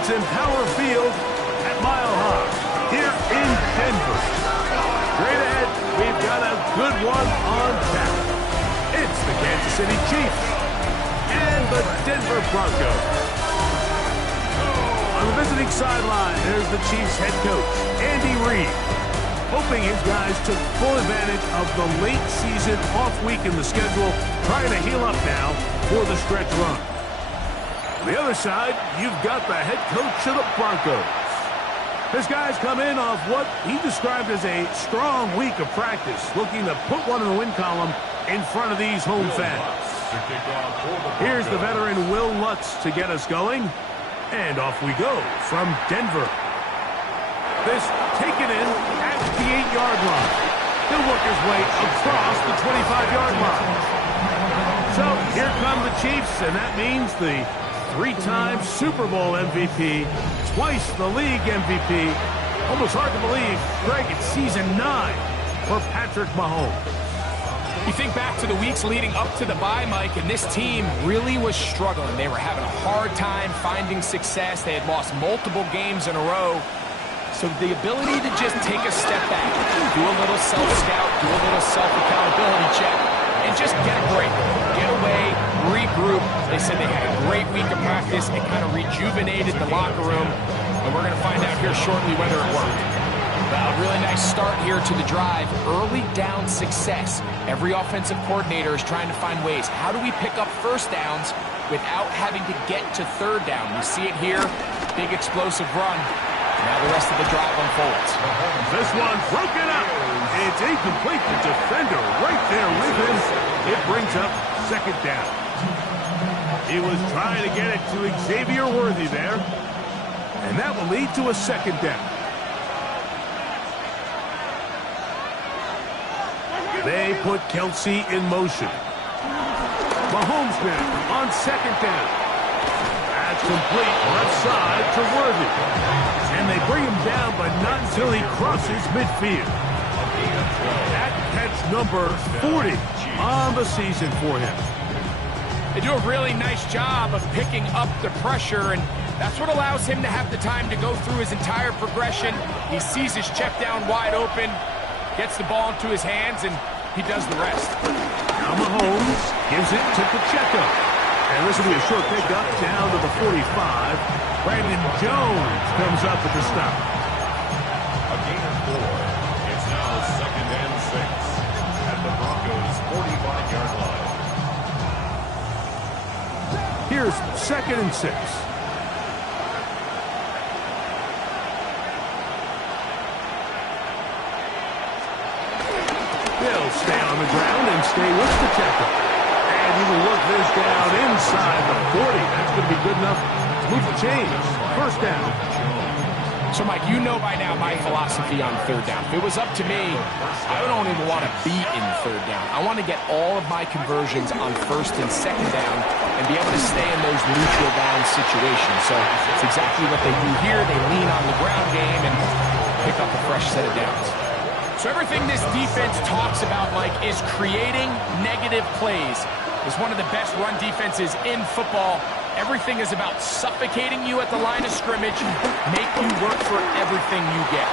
It's in Power Field at Mile High here in Denver. Straight ahead, we've got a good one on tap. It's the Kansas City Chiefs and the Denver Broncos. On the visiting sideline, there's the Chiefs head coach, Andy Reid, hoping his guys took full advantage of the late season off week in the schedule, trying to heal up now for the stretch run. On the other side, you've got the head coach of the Broncos. His guys come in off what he described as a strong week of practice, looking to put one in the win column in front of these home fans. Here's the veteran Will Lutz to get us going, and off we go from Denver. This taken in at the 8-yard line. He'll work his way across the 25-yard line. So here come the Chiefs, and that means the three-time Super Bowl MVP, twice the league MVP. Almost hard to believe, Greg, it's season 9 for Patrick Mahomes. You think back to the weeks leading up to the bye, Mike, and this team really was struggling. They were having a hard time finding success. They had lost multiple games in a row. So the ability to just take a step back, do a little self-scout, do a little self-accountability check, and just get a break. Get away, regroup. They said they had a great week of practice. It kind of rejuvenated the locker room. And we're going to find out here shortly whether it worked. Well, a really nice start here to the drive. Early down success. Every offensive coordinator is trying to find ways. How do we pick up first downs without having to get to third down? We see it here. Big explosive run. Now the rest of the drive unfolds. This one broken up. It's incomplete. The defender right there with him. It brings up second down. He was trying to get it to Xavier Worthy there. And that will lead to a second down. They put Kelsey in motion. Mahomes now on second down. That's complete left side to Worthy. And they bring him down, but not until he crosses midfield. That catch number 40 on the season for him. They do a really nice job of picking up the pressure, and that's what allows him to have the time to go through his entire progression. He sees his check down wide open, gets the ball into his hands, and he does the rest. Now Mahomes gives it to Pacheco. And this will be a short pickup down to the 45. Brandon Jones comes up at the stop. A gain of 4. It's now 2nd and 6 at the Broncos' 45-yard line. Here's 2nd and 6. They'll stay on the ground and stay with Pacheco. And he will work this down inside the 40. That's going to be good enough to move the chains. First down. So, Mike, you know by now my philosophy on third down. If it was up to me, I don't even want to be in third down. I want to get all of my conversions on first and second down and be able to stay in those neutral down situations. So it's exactly what they do here. They lean on the ground game and pick up a fresh set of downs. So everything this defense talks about, Mike, is creating negative plays. It's one of the best run defenses in football. Everything is about suffocating you at the line of scrimmage, make you work for everything you get.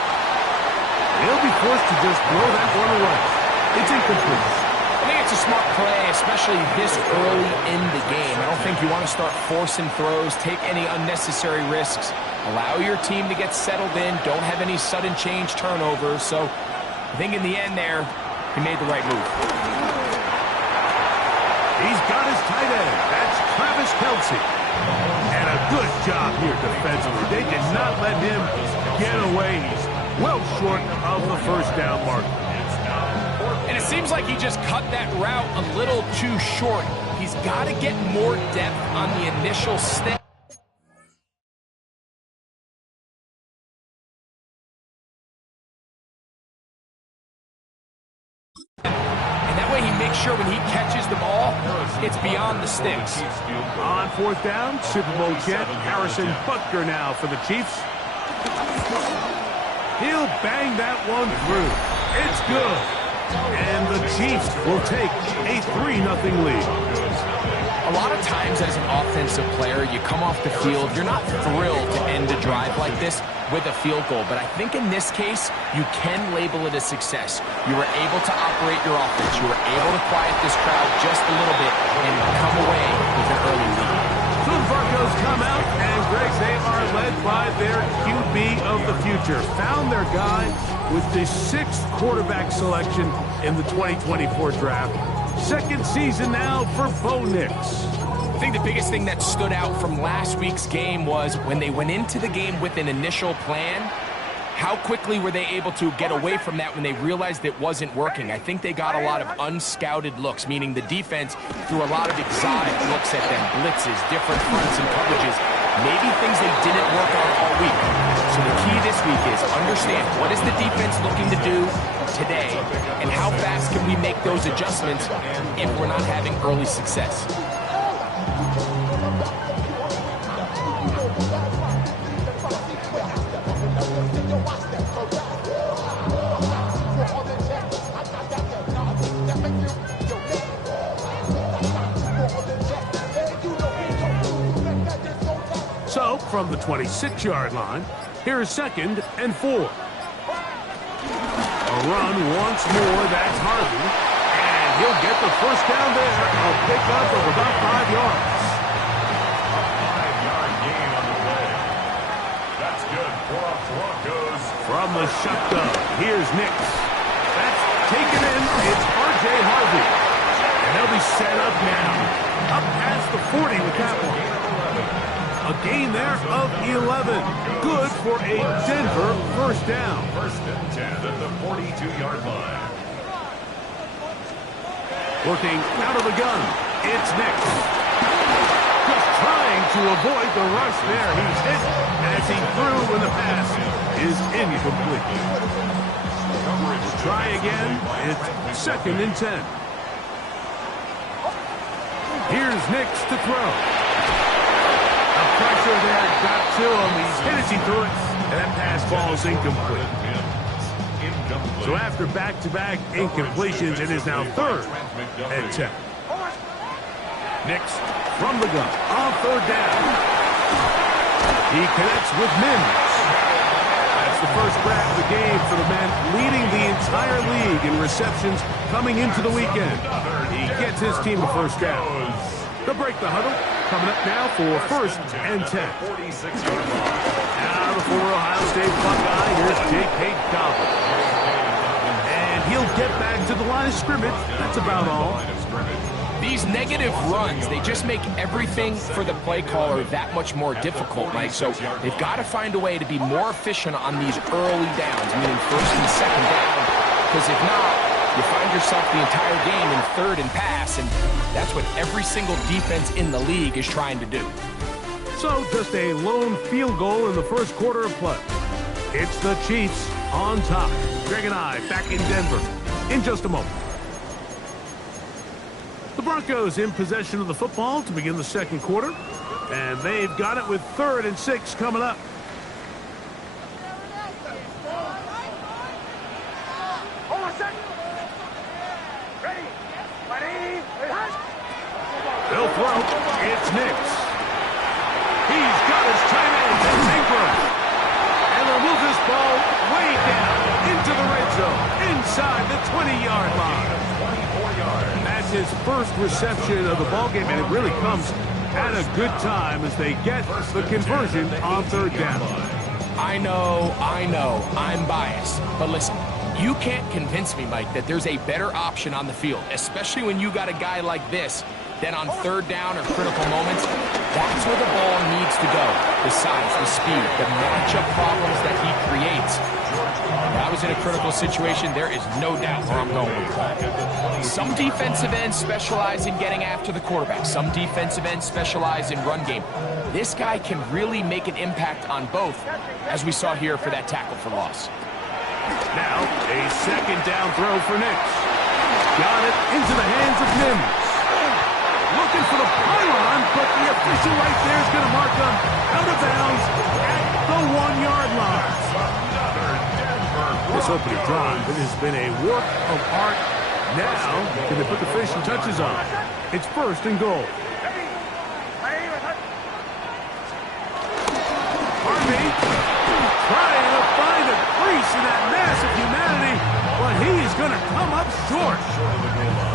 They'll be forced to just blow that one away. It's incomplete. I think it's a smart play, especially this early in the game. I don't think you want to start forcing throws, take any unnecessary risks. Allow your team to get settled in, don't have any sudden change turnovers. So I think in the end there, he made the right move. He's got his tight end. That's Travis Kelce. And a good job here defensively. They did not let him get away. He's well short of the first down mark. And it seems like he just cut that route a little too short. He's got to get more depth on the initial step. Sure, when he catches the ball, it's beyond the sticks. On fourth down, Super Bowl champ Harrison Butker now for the Chiefs. He'll bang that one through. It's good. And the Chiefs will take a 3-0 lead. A lot of times as an offensive player, you come off the field, you're not thrilled to end a drive like this with a field goal. But I think in this case, you can label it a success. You were able to operate your offense. You were able to quiet this crowd just a little bit and come away with an early lead. So the Broncos come out, and Greg, they are led by their QB of the future. Found their guy with the 6th quarterback selection in the 2024 draft. Second season now for Bo Nix. I think the biggest thing that stood out from last week's game was when they went into the game with an initial plan, how quickly were they able to get away from that when they realized it wasn't working? I think they got a lot of unscouted looks, meaning the defense threw a lot of exotic looks at them, blitzes, different fronts and coverages, maybe things they didn't work on all week. So the key this week is understand what is the defense looking to do today, and how fast can we make those adjustments if we're not having early success. So, from the 26-yard line, here's 2nd and 4. A run once more, that's Harvey. And he'll get the first down there. A pickup of about 5 yards. A 5-yard gain on the play. That's good for the Broncos. From the shotgun, here's Nix. That's taken in. It's R.J. Harvey. And they'll be set up now. Up past the 40 with that one. A gain there of 11. Good for a Denver first down. 1st and 10 at the 42-yard line. Working out of the gun, it's Nix. Just trying to avoid the rush there. He's hit as he threw when the pass is incomplete. Try again. It's 2nd and 10. Here's Nix to throw. Pressure there got to him. He's hit as he threw it, and that pass falls incomplete. So after back-to-back incompletions, it is now 3rd and 10. Nix from the gun on 3rd down. He connects with Mims. That's the first grab of the game for the man leading the entire league in receptions coming into the weekend. He gets his team a first down. They'll break the huddle. Coming up now for 1st and 10. Now the former Ohio State Buckeye, here's J.K. Dobbins. And he'll get back to the line of scrimmage. That's about all. These negative runs, they just make everything for the play caller that much more difficult, Mike. So they've got to find a way to be more efficient on these early downs, meaning 1st and 2nd down. Because if not, you find yourself the entire game in 3rd and pass, and that's what every single defense in the league is trying to do. So just a lone field goal in the first quarter of play. It's the Chiefs on top. Greg and I back in Denver in just a moment. The Broncos in possession of the football to begin the 2nd quarter, and they've got it with 3rd and 6 coming up. They'll throw. It's Nix. He's got his tight end. That's Ingram. And they'll move this ball way down into the red zone, inside the 20-yard line. 24 yards. That's his first reception of the ballgame, and it really comes at a good time as they get the conversion on 3rd down. I know, I'm biased. But listen, you can't convince me, Mike, that there's a better option on the field, especially when you got a guy like this. Then on 3rd down or critical moments, that's where the ball needs to go. The size, the speed, the matchup problems that he creates. If I was in a critical situation, there is no doubt where I'm going with that. Some defensive ends specialize in getting after the quarterback. Some defensive ends specialize in run game. This guy can really make an impact on both, as we saw here for that tackle for loss. Now, a 2nd down throw for Nix. Got it into the hands of Mims. Looking for the pylon, but the official right there is going to mark them out of bounds at the 1-yard line. This opening drive has been a work of art. Now, can they put the finishing touches on? It's 1st and goal. feet. Trying to find a crease in that mass of humanity, but he is going to come up short.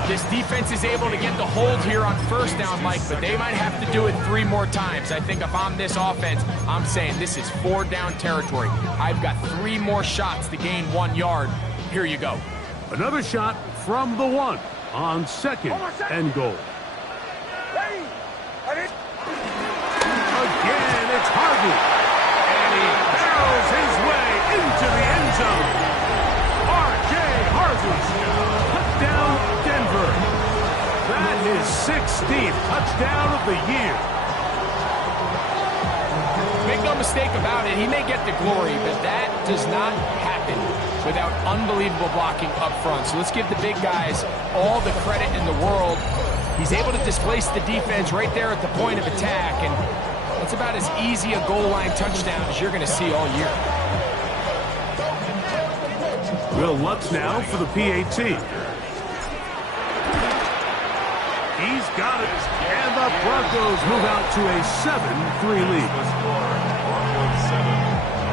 This defense is able to get the hold here on first down, Mike, but they might have to do it 3 more times. I think if I'm this offense, I'm saying this is 4 down territory. I've got 3 more shots to gain 1 yard. Here you go. Another shot from the 1 on 2nd and goal. Again, it's Harvey. And he barrels his way into the end zone. R.J. Harvey. Touchdown, Denver. That is 16th touchdown of the year. Make no mistake about it, he may get the glory, but that does not happen without unbelievable blocking up front. So let's give the big guys all the credit in the world. He's able to displace the defense right there at the point of attack, and it's about as easy a goal line touchdown as you're going to see all year. Will Lutz now for the PAT. He's got it, and the Broncos move out to a 7-3 lead. Broncos 7,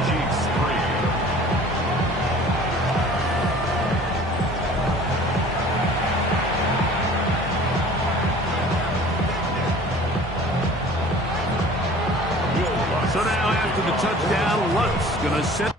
Chiefs 3. So now after the touchdown, Lutz going to set.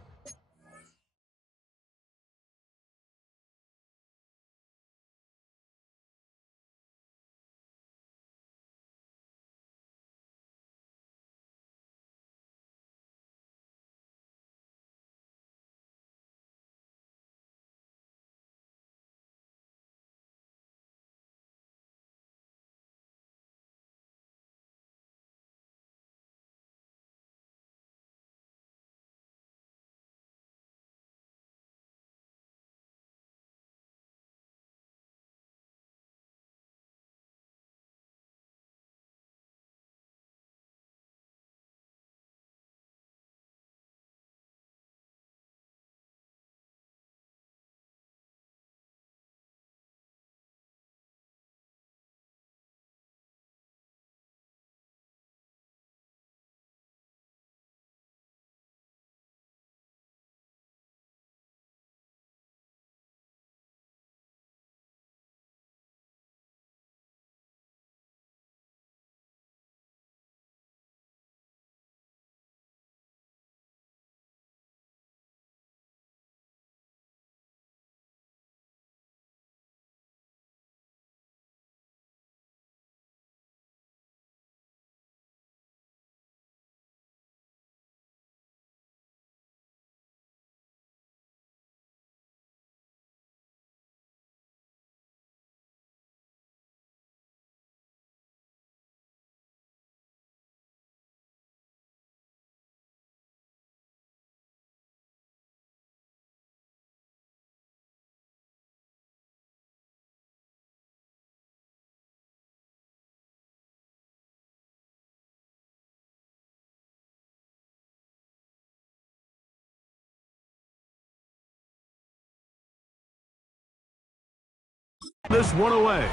This one away.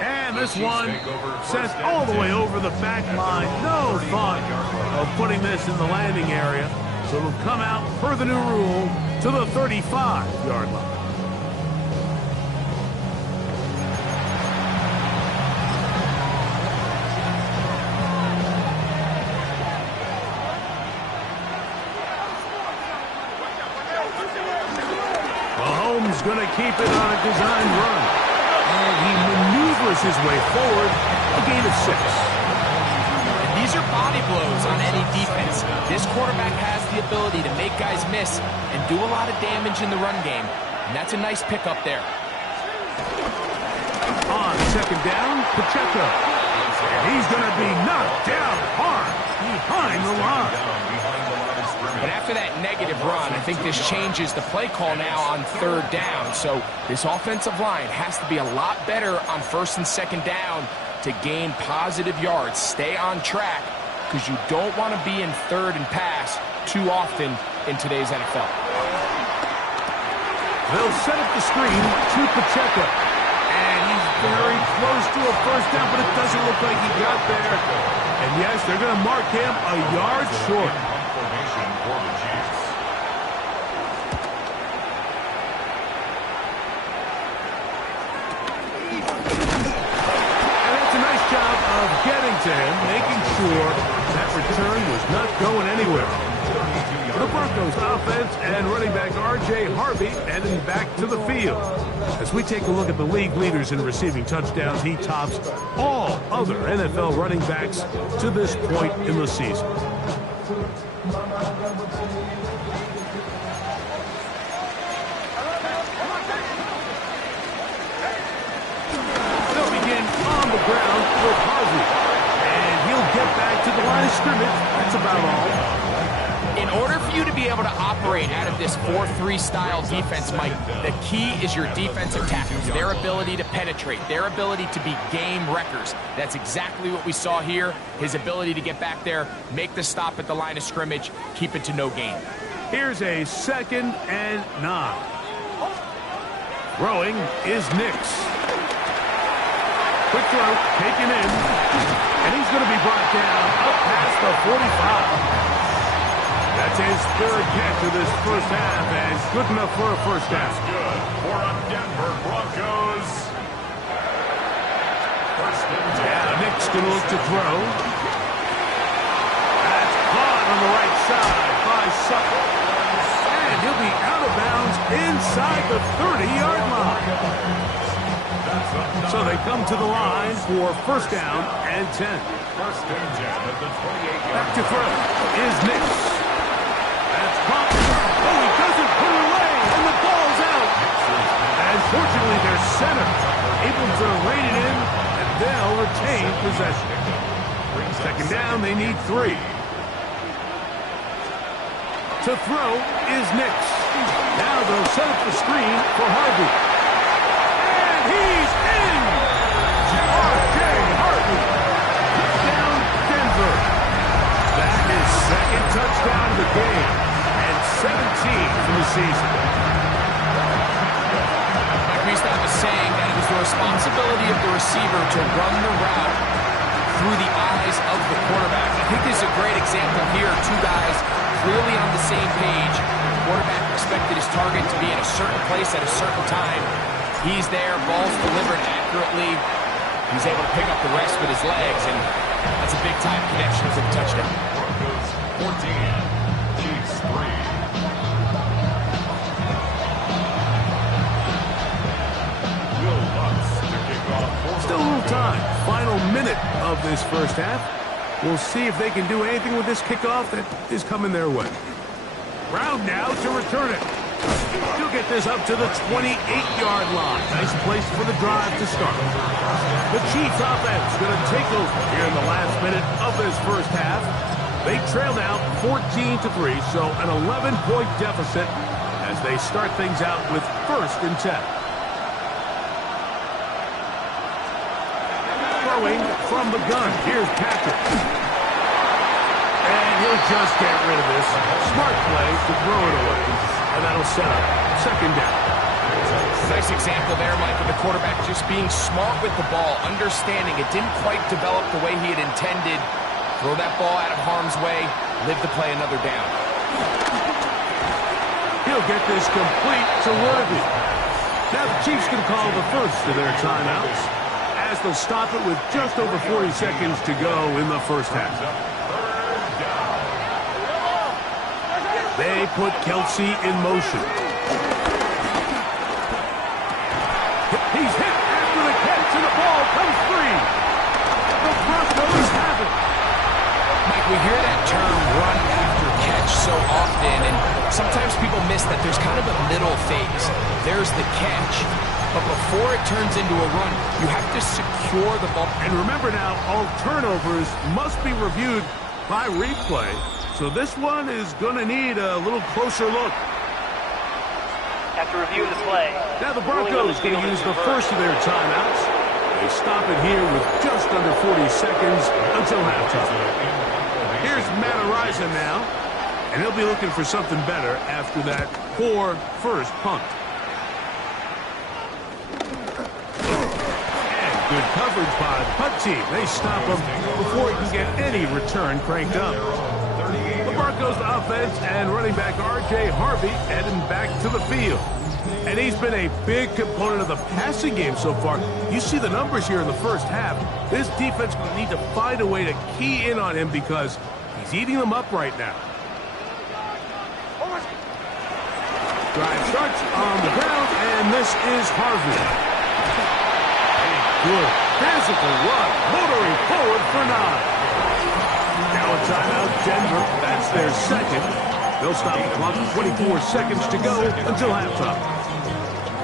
And this one sent all the way over the back line. No thought of putting this in the landing area. So it'll come out per the new rule to the 35-yard line. Mahomes going to keep it on a designed run. And he maneuvers his way forward, a gain of 6. And these are body blows on any defense. This quarterback has the ability to make guys miss and do a lot of damage in the run game. And that's a nice pickup there. On 2nd down, Pacheco. And he's going to be knocked down hard behind the line. But after that negative run, I think this changes the play call now on 3rd down. So this offensive line has to be a lot better on 1st and 2nd down to gain positive yards. Stay on track because you don't want to be in 3rd and pass too often in today's NFL. They'll set up the screen to Pacheco. And he's very close to a first down, but it doesn't look like he got there. And yes, they're going to mark him a yard short. Formation for the Chiefs. And that's a nice job of getting to him, making sure that return was not going anywhere. The Broncos offense and running back R.J. Harvey heading back to the field. As we take a look at the league leaders in receiving touchdowns, he tops all other NFL running backs to this point in the season. They'll begin on the ground with Harvey. And he'll get back to the line of scrimmage. That's about all. In order for you to be able to operate out of this 4-3 style defense, Mike, the key is your defensive tackles, their ability to penetrate, their ability to be game wreckers. That's exactly what we saw here, his ability to get back there, make the stop at the line of scrimmage, keep it to no gain. Here's a 2nd and 9. Throwing is Nix. Quick throw, taken in, and he's going to be brought down up past the 45. That's his 3rd catch of this first half, and good enough for a first down. That's good for a Denver Broncos. First and 10. Yeah, Nick's going to look to throw. That's caught on the right side by Sutton. And he'll be out of bounds inside the 30-yard line. So they come to the line for first down and 10. First and 10 at the 28-yard Back to throw is Nix. That's caught. Oh, he doesn't put it away, and the ball's out. And fortunately, their center able to rein it in, and they'll retain possession. 2nd down, they need 3. To throw is Nix. Now they'll set up the screen for Harvey. And he's in! R.J. Harvey. Touchdown, Denver. That is 2nd touchdown of the game, and 17 for the season. Mike Reeston was saying that it was the responsibility of the receiver to run the route through the eyes of the quarterback. I think this is a great example here. 2 guys clearly on the same page. The quarterback expected his target to be in a certain place at a certain time. He's there, ball's delivered accurately. He's able to pick up the rest with his legs, and that's a big-time connection for the touchdown. Broncos 14, Chiefs 3. Will Lutz to kick off. Still a little time. Final minute of this first half. We'll see if they can do anything with this kickoff that is coming their way. Brown now to return it. He'll get this up to the 28-yard line. Nice place for the drive to start. The Chiefs offense going to take over here in the last minute of this first half. They trail now 14-3, so an 11-point deficit as they start things out with 1st and 10. Throwing from the gun. Here's Patrick. And he'll just get rid of this. Smart play to throw it away. And that'll set up 2nd down. Nice example there, Mike, of the quarterback just being smart with the ball, understanding it didn't quite develop the way he had intended. Throw that ball out of harm's way, live to play another down. He'll get this complete to Worthy. Now the Chiefs can call the first of their timeouts as they'll stop it with just over 40 seconds to go in the first half. They put Kelsey in motion. He's hit after the catch, and the ball comes free. The Broncos have it. Mike, we hear that term run after catch so often, and sometimes people miss that there's kind of a middle phase. There's the catch, but before it turns into a run, you have to secure the ball. And remember now, all turnovers must be reviewed by replay. So this one is going to need a little closer look. After reviewing the play, Now the Broncos going to use the first of their timeouts. They stop it here with just under 40 seconds until halftime. Here's Matt Ariza now, and he'll be looking for something better after that poor first punt. Good coverage by the punt team. They stop him before he can get any return cranked up. The Broncos offense and running back R.J. Harvey heading back to the field. And he's been a big component of the passing game so far. You see the numbers here in the first half. This defense will need to find a way to key in on him because he's eating them up right now. Drive starts on the ground, and this is Harvey. A good physical run, motoring forward for 9. Now a timeout, Denver. That's their second. They'll stop the clock with 24 seconds to go until halftime.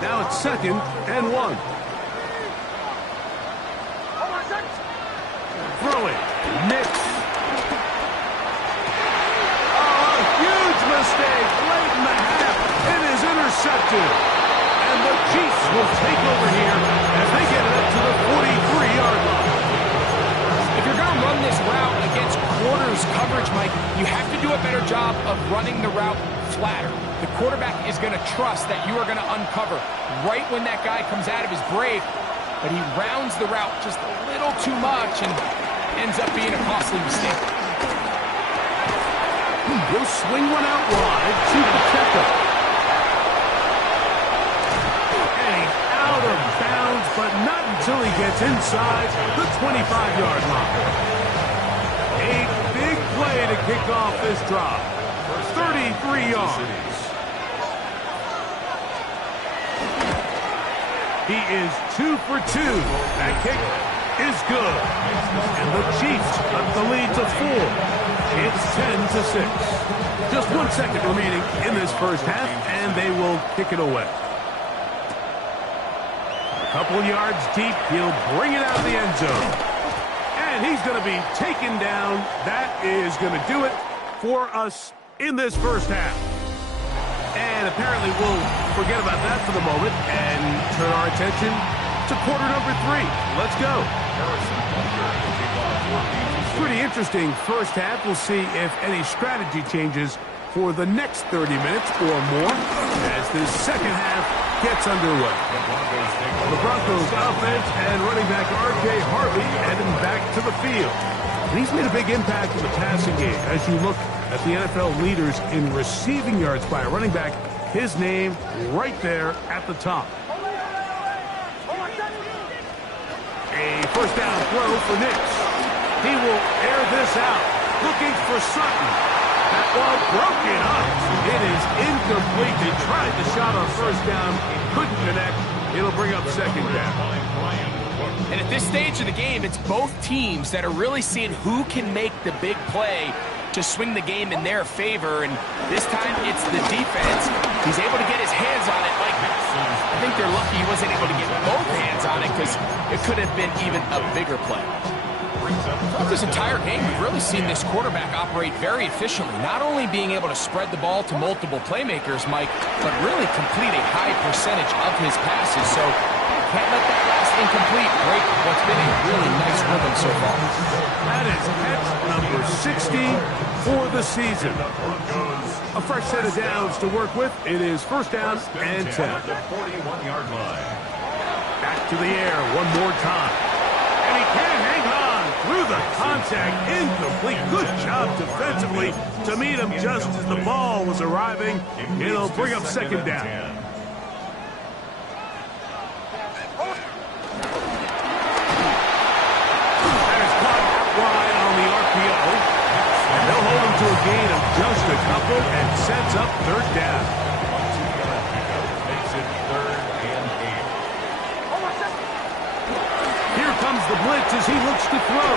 Now it's 2nd and 1. Throwing. Nix. Oh, a huge mistake late in the half. It is intercepted. And the Chiefs will take over here as they get it up to the 43-yard line. If you're going to run this route against quarters coverage, Mike, you have to do a better job of running the route flatter. The quarterback is going to trust that you are going to uncover right when that guy comes out of his break, but he rounds the route just a little too much and ends up being a costly mistake. He'll swing one out wide to Pacheco. And out of bounds, but not until he gets inside the 25-yard line. A big play to kick off this drive. 33 yards. He is 2 for 2. That kick is good. And the Chiefs up the lead to 4. It's 10-6. Just 1 second remaining in this first half, and they will kick it away. A couple yards deep, he'll bring it out of the end zone. And he's going to be taken down. That is going to do it for us in this first half. And apparently we'll forget about that for the moment and turn our attention to quarter number 3. Let's go. Pretty interesting first half. We'll see if any strategy changes for the next 30 minutes or more as this second half gets underway. The Broncos offense and running back R.J. Harvey heading back to the field. And he's made a big impact in the passing game. As you look at the NFL leaders in receiving yards by a running back, his name right there at the top. A first down throw for Nix. He will air this out, looking for Sutton. That ball broken up. It is incomplete. They tried the shot on first down, couldn't connect. It'll bring up second down. And at this stage of the game, it's both teams that are really seeing who can make the big play to swing the game in their favor, and this time it's the defense. He's able to get his hands on it. Like, I think they're lucky he wasn't able to get both hands on it because it could have been even a bigger play. Throughout this entire game, we've really seen this quarterback operate very efficiently, not only being able to spread the ball to multiple playmakers, Mike, but really complete a high percentage of his passes. So can't let that last incomplete break what's been a really nice rhythm so far. That is catch number 60 for the season. A fresh set of downs to work with. It is first down and 10. Back to the air one more time. And he can't hang on through the contact. Incomplete. Good job defensively to meet him just as the ball was arriving. It'll bring up second down. They'll hold him to a gain of just a couple and sets up third down. Makes it 3rd and 8. Here comes the blitz as he looks to throw.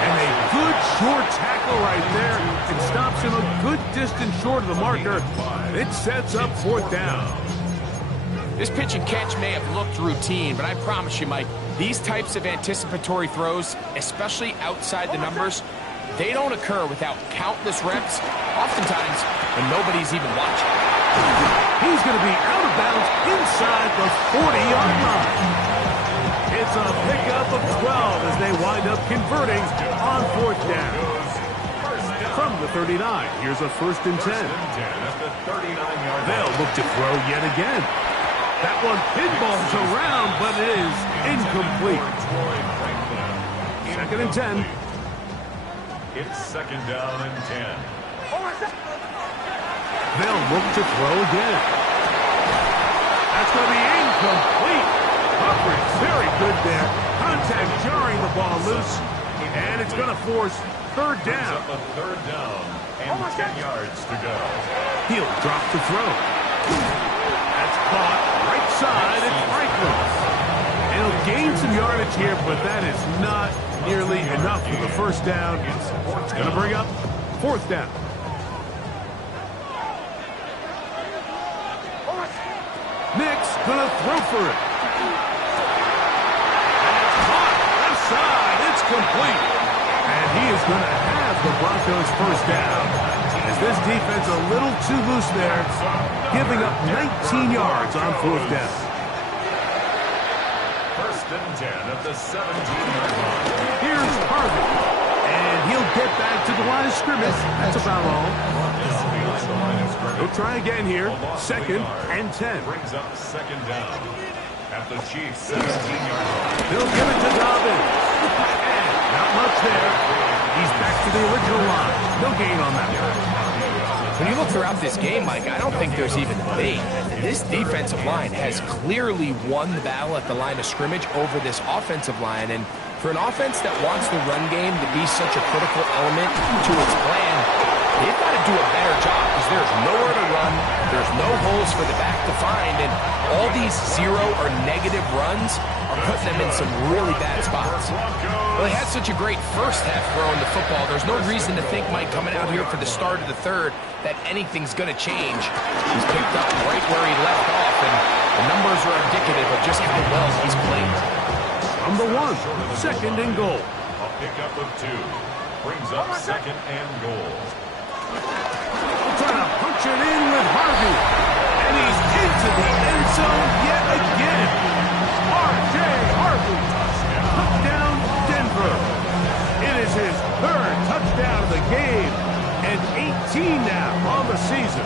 And a good short tackle right there. It stops him a good distance short of the marker. It sets up fourth down. This pitch and catch may have looked routine, but I promise you, Mike, these types of anticipatory throws, especially outside the numbers, they don't occur without countless reps, oftentimes when nobody's even watching. He's going to be out of bounds inside the 40-yard line. It's a pickup of 12 as they wind up converting on fourth down. From the 39, here's a 1st and 10. At the 39-yard line. They'll look to throw yet again. That one pinballs around, but it is incomplete. Second and 10. It's second down and 10. They'll look to throw again. That's going to be incomplete. Coverage very good there. Contact jarring the ball loose. And it's going to force third down. Up a third down and 10 yards to go. He'll drop to throw. That's caught right side. It's Franklin. And he'll gain some yardage here, but that is not nearly enough for the first down. It's going to bring up fourth down. Nick's going to throw for it. And it's caught left side. It's complete. And he is going to have the Broncos first down. As this defense a little too loose there, giving up 19 yards on fourth down. First and 10 at the 17-yard line. Here's Harvey. And he'll get back to the line of scrimmage. That's about all. He'll try again here. Second and 10. Brings up second down at the Chiefs' 17-yard line. They'll give it to Dobbins. And not much there. He's back to the original line. No gain on that one. When you look throughout this game, Mike, I don't think there's even debate. This defensive line has clearly won the battle at the line of scrimmage over this offensive line. And for an offense that wants the run game to be such a critical element to its plan, they've got to do a better job because there's nowhere to run. There's no holes for the back to find. And all these zero or negative runs are putting them in some really bad spots. Well, they had such a great first half throwing the football. There's no reason to think, Mike, coming out here for the start of the third, that anything's going to change. He's picked up right where he left off, and the numbers are indicative of just how well he's played. From the 1, second and goal. A pickup of 2. Brings up second and goal. Trying to punch it in with Harvey. And he's into the end zone yet again. R.J. Harvey. Touchdown, Denver. It is his third touchdown of the game. And 18 now on the season.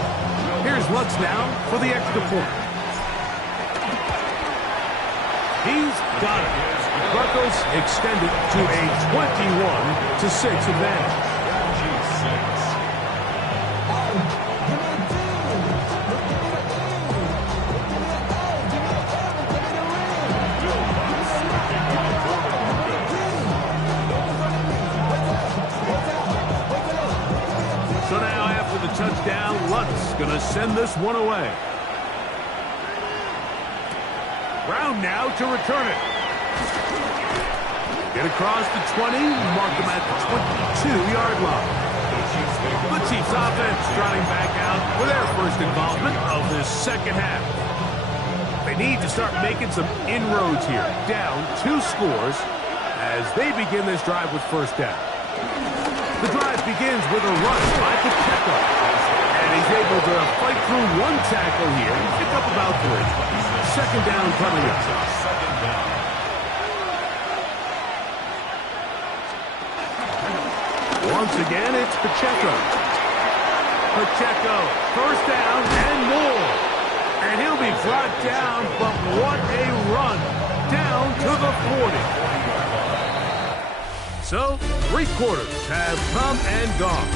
Here's Lutz now for the extra point. He's got it. The Broncos extended to a 21-6 advantage. So now after the touchdown, Lutz going to send this one away. Brown now to return it. Get across the 20, mark them at the 22-yard line. The Chiefs offense trotting back out for their first involvement of this second half. They need to start making some inroads here, down 2 scores as they begin this drive with first down. The drive begins with a rush by Pacheco. And he's able to fight through 1 tackle here and pick up about 3. Second down coming up. Second down. Once again, it's Pacheco. Pacheco, first down and more. And he'll be brought down, but what a run. Down to the 40. So, 3 quarters have come and gone.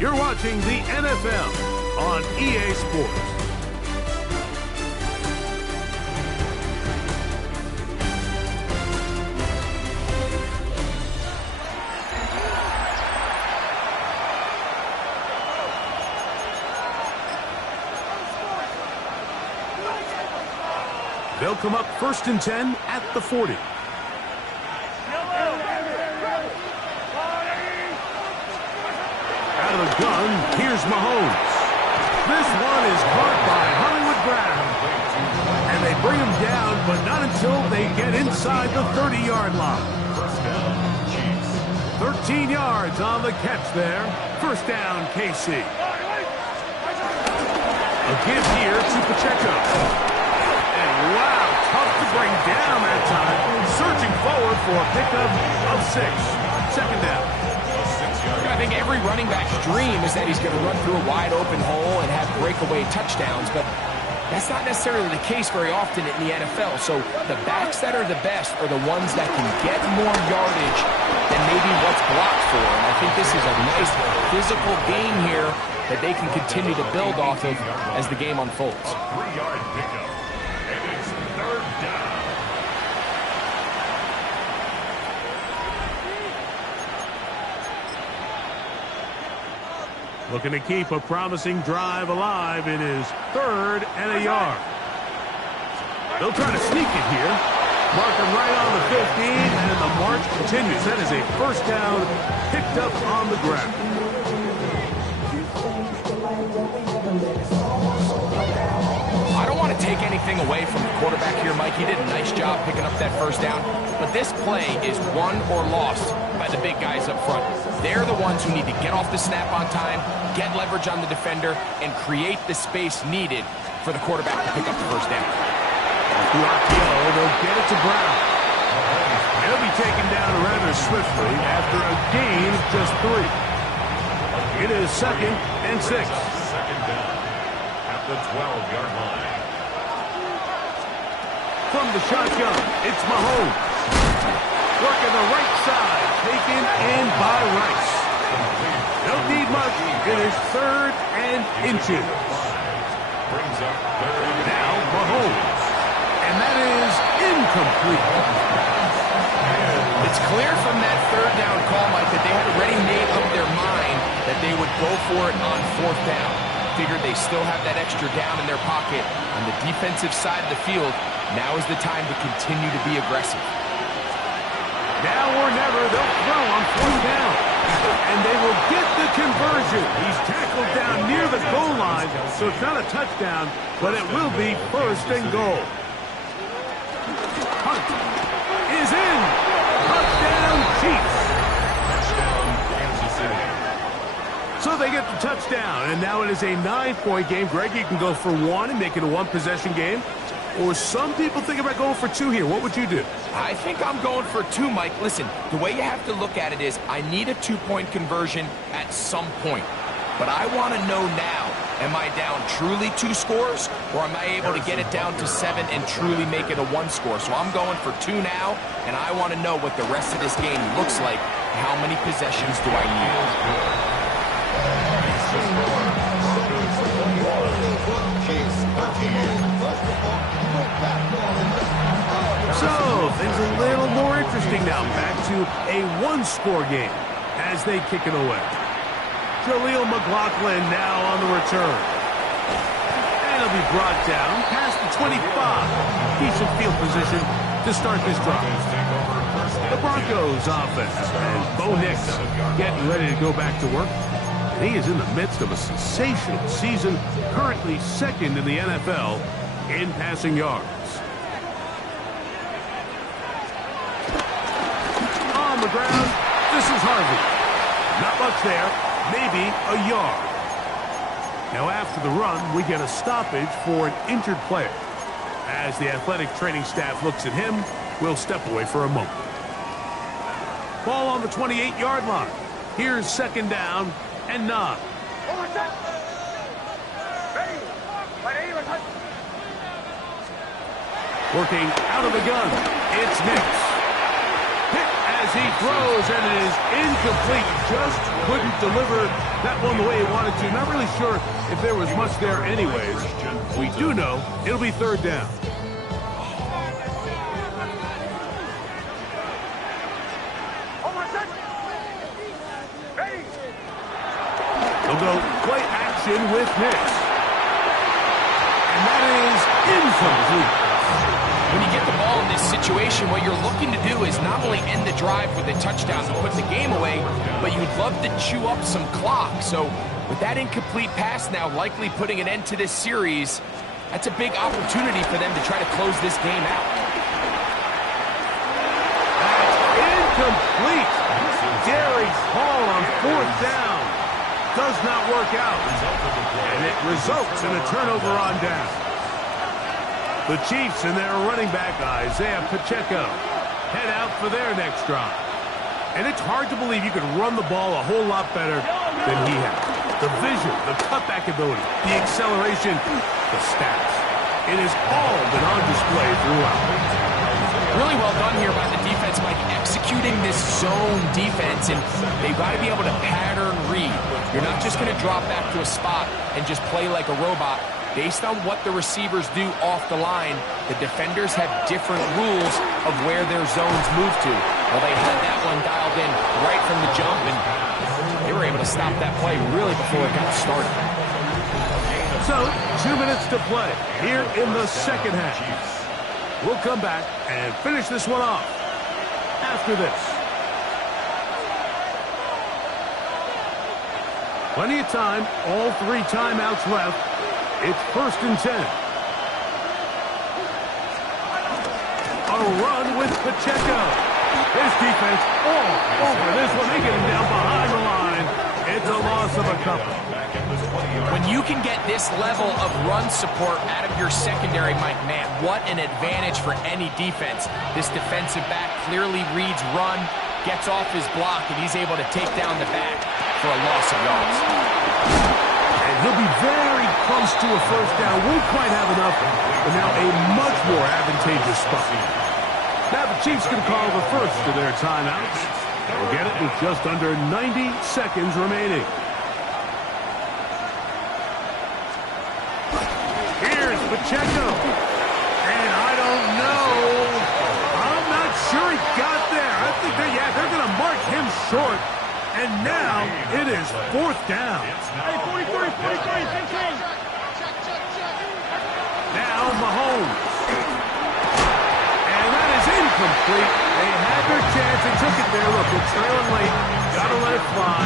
You're watching the NFL on EA Sports. They'll come up first and 10 at the 40. Out of the gun, here's Mahomes. This one is caught by Hollywood Brown. And they bring him down, but not until they get inside the 30-yard line. First down, Chiefs. 13 yards on the catch there. First down, KC. A give here to Pacheco. And wow, tough to bring down that time. Surging forward for a pickup of 6. Second down. I think every running back's dream is that he's going to run through a wide open hole and have breakaway touchdowns, but That's not necessarily the case very often in the NFL. So the backs that are the best are the ones that can get more yardage than maybe what's blocked for. And I think this is a nice physical game here that they can continue to build off of as the game unfolds. A 3-yard pickup, and it's third down. Looking to keep a promising drive alive. It is 3rd and a yard. They'll try to sneak it here. Mark him right on the 15, and the march continues. That is a first down picked up on the ground. I don't want to take anything away from the quarterback here, Mike. He did a nice job picking up that first down. But this play is won or lost by the big guys up front. They're the ones who need to get off the snap on time, get leverage on the defender, and create the space needed for the quarterback to pick up the first down. The RPO, they'll get it to Brown. He'll be taken down rather swiftly after a gain of just 3. It is 2nd and 6. Second down at the 12-yard line. From the shotgun, it's Mahomes. Working the right side, taken in by Rice. Don't need much. It is 3rd and inches. Brings up 3rd. Now Mahomes. And that is incomplete. It's clear from that 3rd down call, Mike, that they had already made up their mind that they would go for it on 4th down. Figured they still have that extra down in their pocket on the defensive side of the field. Now is the time to continue to be aggressive. Now or never, they'll throw on 4th down. And they will get the conversion. He's tackled down near the goal line, so it's not a touchdown, but it will be 1st and goal. Hunt is in. Touchdown, Chiefs. Touchdown, Kansas City. So they get the touchdown, and now it is a 9-point game. Greg, you can go for 1 and make it a 1-possession game. Or some people think about going for 2 here. What would you do? I think I'm going for 2, Mike. Listen, the way you have to look at it is I need a 2-point conversion at some point. But I want to know now, am I down truly 2 scores, or am I able to get it down to 7 and truly make it a 1 score? So I'm going for 2 now, and I want to know what the rest of this game looks like. How many possessions do I need? So, things a little more interesting now. Back to a 1-score game as they kick it away. Jaleel McLaughlin now on the return. And he'll be brought down past the 25. Decent field position to start this drive. The Broncos offense. And Bo Nix getting ready to go back to work. And he is in the midst of a sensational season, currently 2nd in the NFL in passing yards. On the ground, this is Harvey. Not much there, maybe a yard. Now after the run, we get a stoppage for an injured player. As the athletic training staff looks at him, we'll step away for a moment. Ball on the 28-yard line. Here's 2nd down and 9. Working out of the gun, it's Nix. Hit as he throws, and it is incomplete. Just couldn't deliver that one the way he wanted to. Not really sure if there was much there anyways. We do know it'll be 3rd down. They'll go play action with Nix. And that is incomplete. When you get the ball in this situation, what you're looking to do is not only end the drive with a touchdown to put the game away, but you'd love to chew up some clock. So with that incomplete pass now likely putting an end to this series, that's a big opportunity for them to try to close this game out. That's incomplete. Gary Hall on 4th down. Does not work out. And it results in a turnover on down. The Chiefs and their running back, Isaiah Pacheco, head out for their next drive. And it's hard to believe you could run the ball a whole lot better than he has. The vision, the cutback ability, the acceleration, the stats. It has all been on display throughout. Really well done here by the defense, Mike, executing this zone defense, and they've got to be able to pattern read. You're not just going to drop back to a spot and just play like a robot. Based on what the receivers do off the line, the defenders have different rules of where their zones move to. Well, they had that one dialed in right from the jump, and they were able to stop that play really before it got started. So, 2 minutes to play here in the second half. We'll come back and finish this one off after this. Plenty of time, all 3 timeouts left. It's 1st and 10. A run with Pacheco. His defense all over this one. They get him down behind the line. It's a loss of a couple. When you can get this level of run support out of your secondary, Mike, man, what an advantage for any defense. This defensive back clearly reads run, gets off his block, and he's able to take down the back for a loss of yards. And he'll be very close to a first down. Won't quite have enough, but now a much more advantageous spot. Now the Chiefs can call the first of their timeouts. They'll get it with just under 90 seconds remaining. Here's Pacheco. And I don't know. I'm not sure he got there. I think they're going to mark him short. And now it is 4th down. Hey, 43, 15. Now Mahomes. And that is incomplete. They had their chance. They took it there. Look, they're trailing late. Got to let it fly.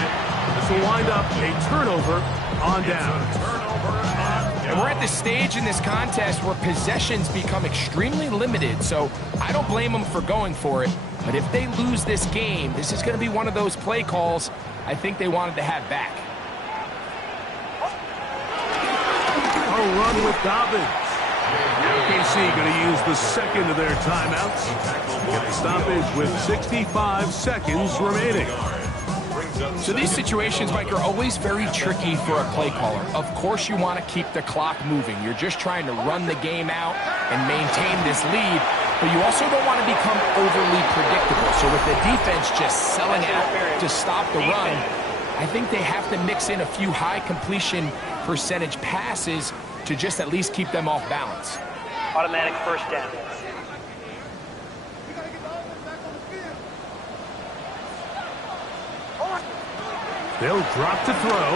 This will wind up a turnover on down. And we're at the stage in this contest where possessions become extremely limited, so I don't blame them for going for it. But if they lose this game, this is going to be one of those play calls I think they wanted to have back. A run with Dobbins. KC going to use the second of their timeouts. Get the stoppage with 65 seconds remaining. So these situations, Mike, are always very tricky for a play caller. Of course you want to keep the clock moving. You're just trying to run the game out and maintain this lead, but you also don't want to become overly predictable. So with the defense just selling out to stop the run, I think they have to mix in a few high completion percentage passes to just at least keep them off balance. Automatic first down. They'll drop to throw.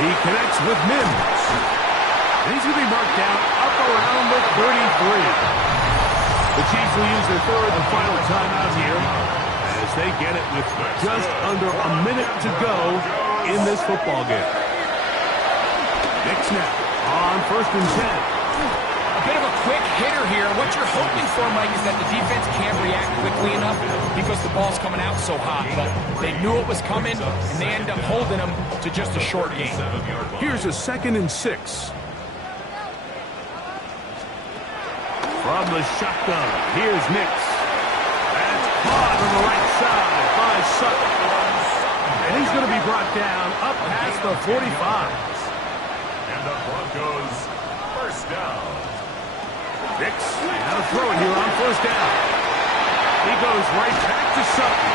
He connects with Mims. And he's going to be marked down up around the 33. The Chiefs will use their third and final timeout here as they get it with just under a minute to go in this football game. Next snap on 1st and 10. A bit of a quick hitter here. What you're hoping for, Mike, is that the defense can't react quickly enough because the ball's coming out so hot. But they knew it was coming, and they end up holding them to just a short game. Here's a 2nd and 6. From the shotgun, here's Nix. That's caught on the right side by Sutton. And he's going to be brought down up past the 45. And the Broncos first down. Nix, now throwing here on 1st down. He goes right back to Sutton.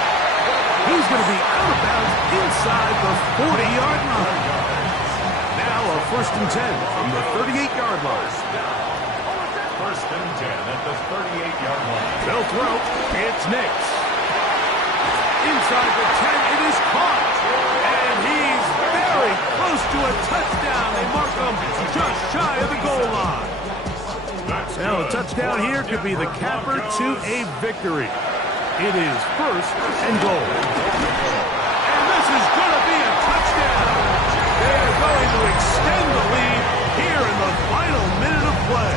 He's going to be out of bounds inside the 40-yard line. Now a 1st and 10 from the 38-yard line. 1st and 10 at the 38-yard line. They'll throw. It's Nix. Inside the 10, it is caught. And he's very close to a touchdown. They mark him just shy of the goal line. Now, a touchdown here could be the capper to a victory. It is 1st and goal. And this is going to be a touchdown. They are going to extend the lead here in the final minute of play.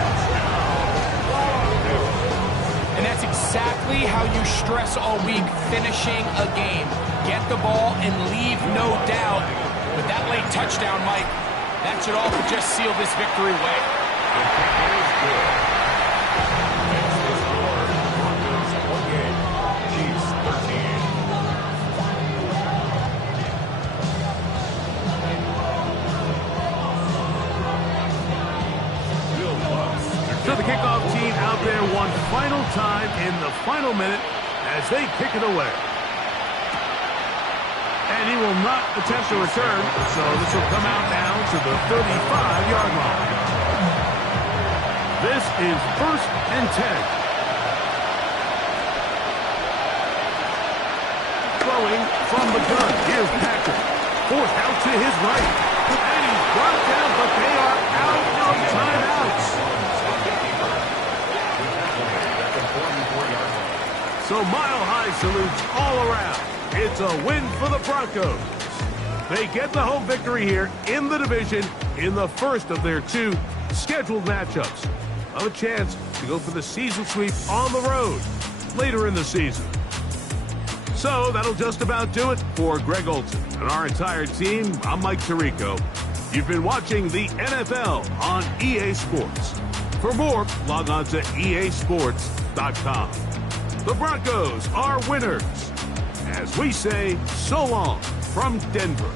And that's exactly how you stress all week, finishing a game. Get the ball and leave no doubt. With that late touchdown, Mike, that should all just seal this victory away. The kick is good. It's the score. Broncos 28, Chiefs 13. the kickoff team out there one final time in the final minute as they kick it away. And he will not attempt to return, so this will come out now to the 35-yard line. This is 1st and 10. Throwing from the gun. Here's Patrick. Forced out to his right. And he's brought down, but they are out of timeouts. So mile-high salutes all around. It's a win for the Broncos. They get the home victory here in the division in the first of their 2 scheduled matchups. Have a chance to go for the season sweep on the road later in the season. So that'll just about do it for Greg Olson and our entire team. I'm Mike Tirico. You've been watching the NFL on EA Sports. For more, log on to easports.com. The Broncos are winners. As we say, so long from Denver.